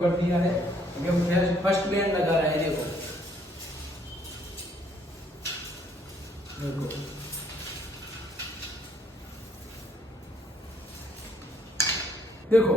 कर दिया है। फर्स्ट बैंड लगा रहा है, देखो देखो देखो